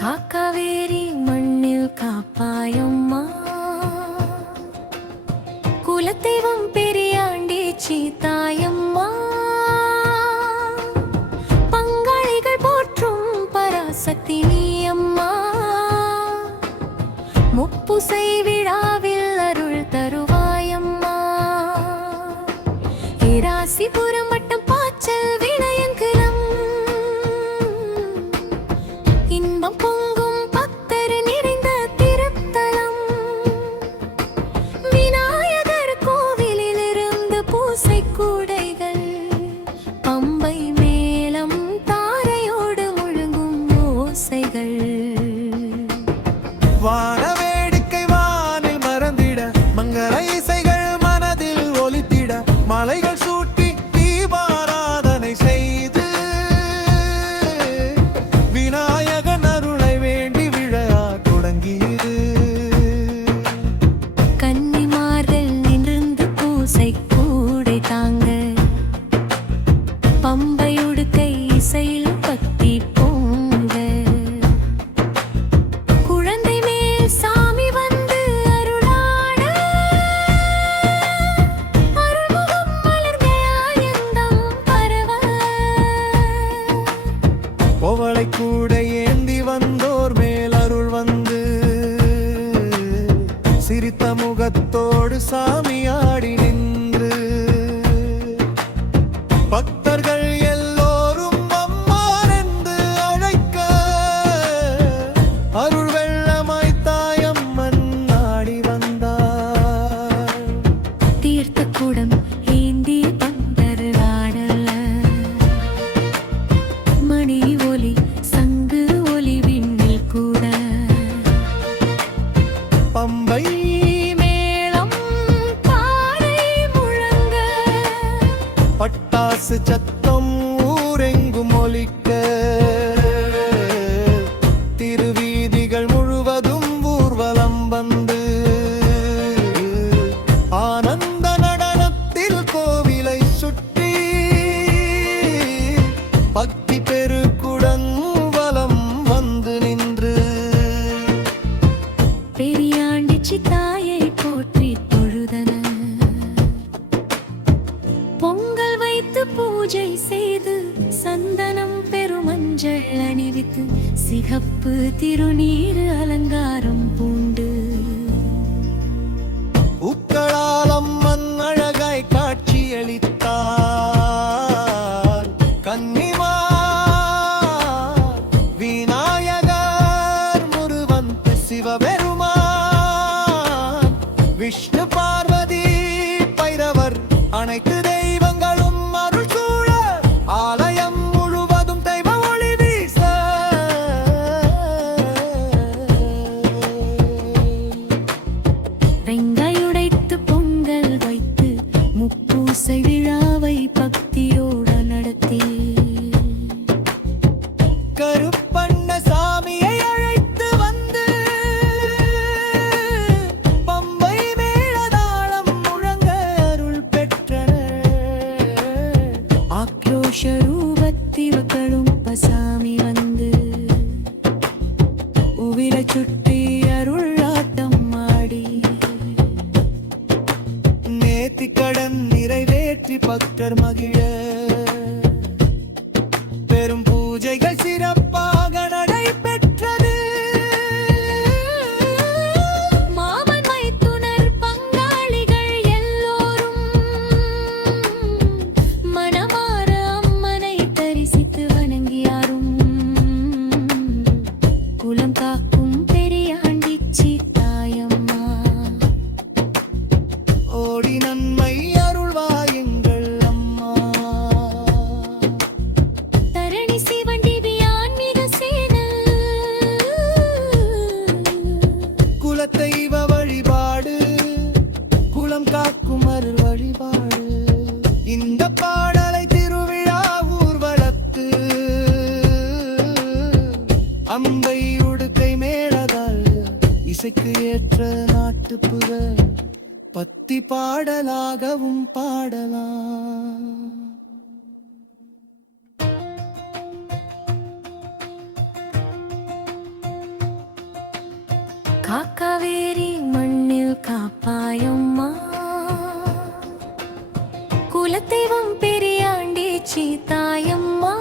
காக்காவேரி மண்ணில் காப்பாயம்மா, குலதெய்வம் பெரியாண்டி சீதாயம்மா, பங்காளிகள் போற்றும் பராசக்தி நீ அம்மா, முப்புசை விழாவில் அருள் தருவாயம்மா, ராசிபுரம் வட்டம் பாச்சல் விளையங்குளம், இன்பம் பொங்கும் பக்தர் நிறைந்த திருத்தலம், விநாயகர் கோவிலிலிருந்து பூசை கூடைகள், பம்பை மேளம் தாரையோடு முழுங்கும் ஓசைகள், வானவேடிக்கை வானில் மறந்திட, மங்கள இசைகள் மனதில் ஒலித்திட, மலைகள் சூட்டி தீபாராதனை செய்து, விநாயகன் அருளை வேண்டி விழா தொடங்கியது. கன்னிமார்கள் நின்று பூசை கூடை தாங்க, பம்பை உடுக்கை இசையில் பக்தி போங்க, குழந்தை மேல் சாமி வந்து அருளாட, அருள்முகம் மலர்ந்த ஆயந்தம் பரவ, கோவளை கூட ஏந்தி வந்தோர் மேல் அருள் வந்து, சிரித்த முகத்தோடு சாமியாடி நின்று, பக்தர்கள் எல்லோரும் அம்மா என்று அழைக்க, அருள் வெள்ளமாய் தாயம்மன் நாடி வந்தார். தீர்த்த கூடம் ஏந்தி பந்தர் ஆடல, மணி ஒலி சங்கு ஒலி விண்ணில் கூட, பம்பை மேளம் பாறை முழங்க, பட்டாசு சத்தம் ஊரெங்கும் ஒலிக்க, திருவீதிகள் முழுவதும் ஊர்வலம் வந்து, ஆனந்த நடனத்தில் கோவிலை சுற்றி, பக்தி பெருக்குடன் வலம் வந்து நின்று, பெரியாண்டி சித்தாயை போற்றி தொழுதன, பொங்கல் வைத்து பூஜை செய்து, சந்தனம் பெருமஞ்சள் அணிவித்து, சிகப்பு திருநீர் அலங்காரம் பூண்டு, பூக்களால் அம்மன் அழகாய் காட்சியளித்தார். கன்னிமார் விநாயகர் முருகன் சிவபெருமான், விஷ்ணு பார்வதி பைரவர் அனைத்து தெய்வங்களும் அருள் சூழ, ஆலயம் முழுவதும் தெய்வ ஒளி வீச, வெங்காயுடைத்து பொங்கல் வைத்து, முப்பூசை விழாவை பக்தியோடு நடத்தி, கருப்பண்ண சாமியை அழைத்து வந்து, பம்பை மேளதாளம் முழங்க அருள் பெற்றனர். ஆக்ரோஷ ரூபத்திவர்களும் பசாமி வந்து, உவிர சுற்றி அருள் ஆட்டம் ஆடி, நேர்த்திக்கடன் நிறைவேற்றி பக்தர் மகிழ, பெரும் பூஜைகள் சிறப்பாக நடைபெற்றது. மாமன் மைத்துனர் பங்காளிகள் எல்லோரும் மனமார அம்மனை தரிசித்து வணங்கியாரும், குலம் காக்கும் பெரியாண்டி சீதாயம்மா, ஓடி நன்மை அருள்வாயுங்கள் அம்மா. தரணி சிவண்டி ஆன்மீக சேனல், குலதெய்வ வழிபாடு, குலம் காக்கும் அருள் வழிபாடு. இந்த பாடலை திருவிழா ஊர்வலத்து, அம்பை உடுக்கை மேளதால் இசைக்கு ஏற்ற நாட்டுப்புற பத்தி பாடலாகவும் பாடலாம். காக்காவேரி மண்ணில் காப்பாயம்மா குலதெய்வம் பெரியாண்டி சீதாயம்மா